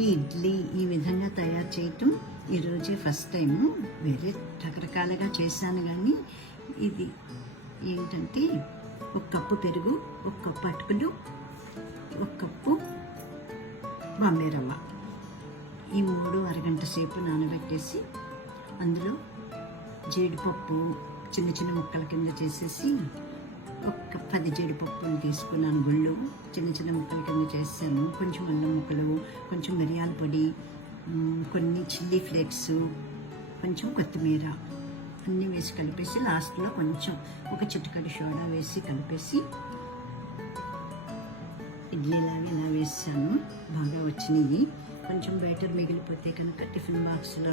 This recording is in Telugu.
ఈ ఇడ్లీ ఈ విధంగా తయారు చేయటం ఈరోజే ఫస్ట్ టైము. వేరే రకరకాలుగా చేశాను, కానీ ఇది ఏంటంటే 1 కప్పు పెరుగు, 1 కప్పు అటుకులు, 1 కప్పు బాంబే రవ్వ, ఈ 3 అరగంట సేపు నానబెట్టేసి అందులో జీడిపప్పు చిన్న చిన్న ముక్కల కింద చేసేసి 10 జీడిపప్పులు తీసుకున్నాను. గుళ్ళు చిన్న చిన్న ముక్కల కింద చేశాను. కొంచెం అల్లం ముక్కలు, కొంచెం మిరియాల పొడి, కొన్ని చిల్లీ ఫ్లేక్స్, కొంచెం కొత్తిమీర అన్నీ వేసి కలిపేసి లాస్ట్లో కొంచెం ఒక చిటికెడు సోడా వేసి కలిపేసి ఇడ్లీలాగా ఇలా వేసాను. బాగా వచ్చినాయి. కొంచెం బయట మిగిలిపోతే కనుక టిఫిన్ బాక్స్లో